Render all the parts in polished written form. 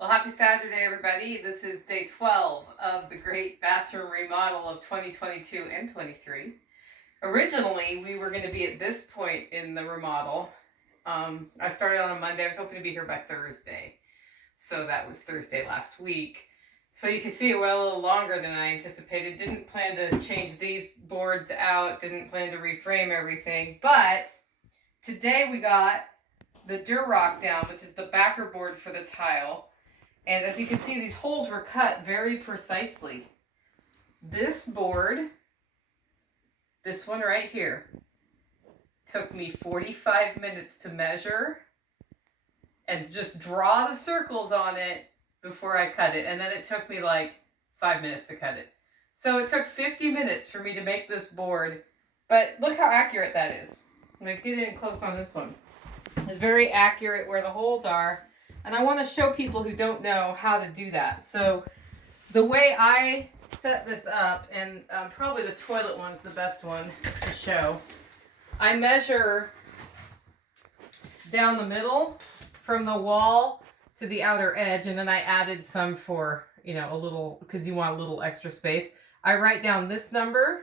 Well, happy Saturday, everybody. This is day 12 of the great bathroom remodel of 2022 and 23. Originally, we were going to be at this point in the remodel. I started on a Monday. I was hoping to be here by Thursday. So that was Thursday last week. So you can see it went a little longer than I anticipated. Didn't plan to change these boards out. Didn't plan to reframe everything. But today we got the Durock down, which is the backer board for the tile. And as you can see, these holes were cut very precisely. This board, this one right here, took me 45 minutes to measure and just draw the circles on it before I cut it. And then it took me like 5 minutes to cut it. So it took 50 minutes for me to make this board. But look how accurate that is. I'm going to get in close on this one. It's very accurate where the holes are. And I want to show people who don't know how to do that. So the way I set this up, and probably the toilet one's the best one to show. I measure down the middle from the wall to the outer edge, and then I added some for, a little, because you want a little extra space. I write down this number,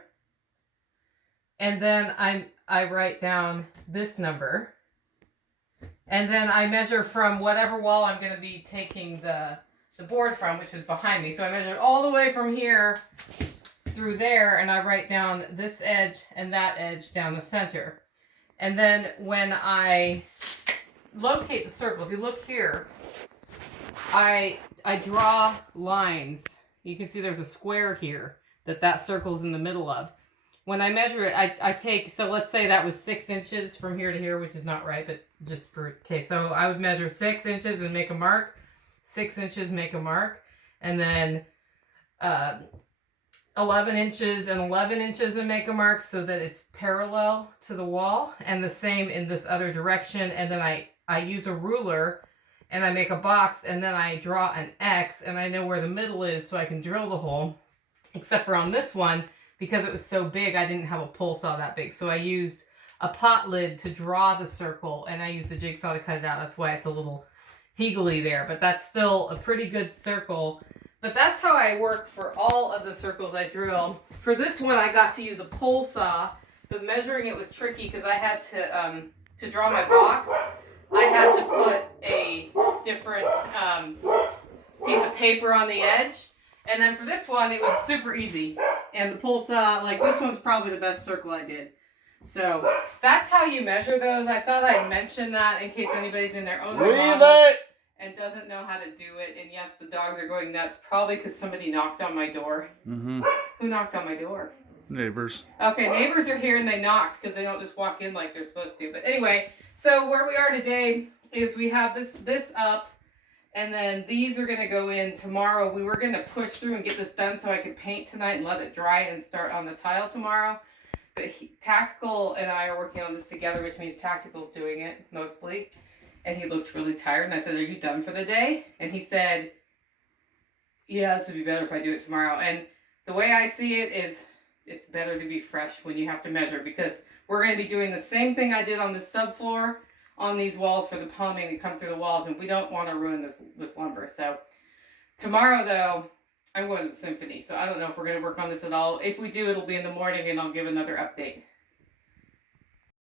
and then I write down this number. And then I measure from whatever wall I'm going to be taking the board from, which is behind me. So I measured all the way from here through there, and I write down this edge and that edge down the center. And then when I locate the circle, if you look here, I draw lines. You can see there's a square here that circle's in the middle of. When I measure it, I take, so let's say that was 6 inches from here to here, which is not right, but just for, okay, so I would measure 6 inches and make a mark, 6 inches, make a mark, and then 11 inches and 11 inches and make a mark so that it's parallel to the wall, and the same in this other direction. And then I use a ruler and I make a box, and then I draw an X, and I know where the middle is so I can drill the hole, except for on this one, because it was so big, I didn't have a pole saw that big. So I used a pot lid to draw the circle, and I used a jigsaw to cut it out. That's why it's a little higgly there, but that's still a pretty good circle. But that's how I work for all of the circles I drill. For this one, I got to use a pole saw, but measuring it was tricky because I had to draw my box, I had to put a different piece of paper on the edge. And then for this one, it was super easy. And the pole saw, like this one's probably the best circle I did. So that's how you measure those. I thought I'd mention that in case anybody's in their own remodel and doesn't know how to do it. And yes, the dogs are going nuts, probably because somebody knocked on my door. Mm-hmm. Who knocked on my door? Neighbors. Okay, neighbors are here and they knocked because they don't just walk in like they're supposed to. But anyway, so where we are today is we have this up. And then these are going to go in tomorrow. We were going to push through and get this done so I could paint tonight and let it dry and start on the tile tomorrow. But Tactical and I are working on this together, which means Tactical's doing it mostly. And he looked really tired. And I said, "Are you done for the day?" And he said, "Yeah, this would be better if I do it tomorrow." And the way I see it is it's better to be fresh when you have to measure, because we're going to be doing the same thing I did on the subfloor on these walls for the plumbing to come through the walls, and we don't want to ruin this lumber. So tomorrow, though, I'm going to the symphony, so I don't know if we're going to work on this at all. If we do, it'll be in the morning, and I'll give another update.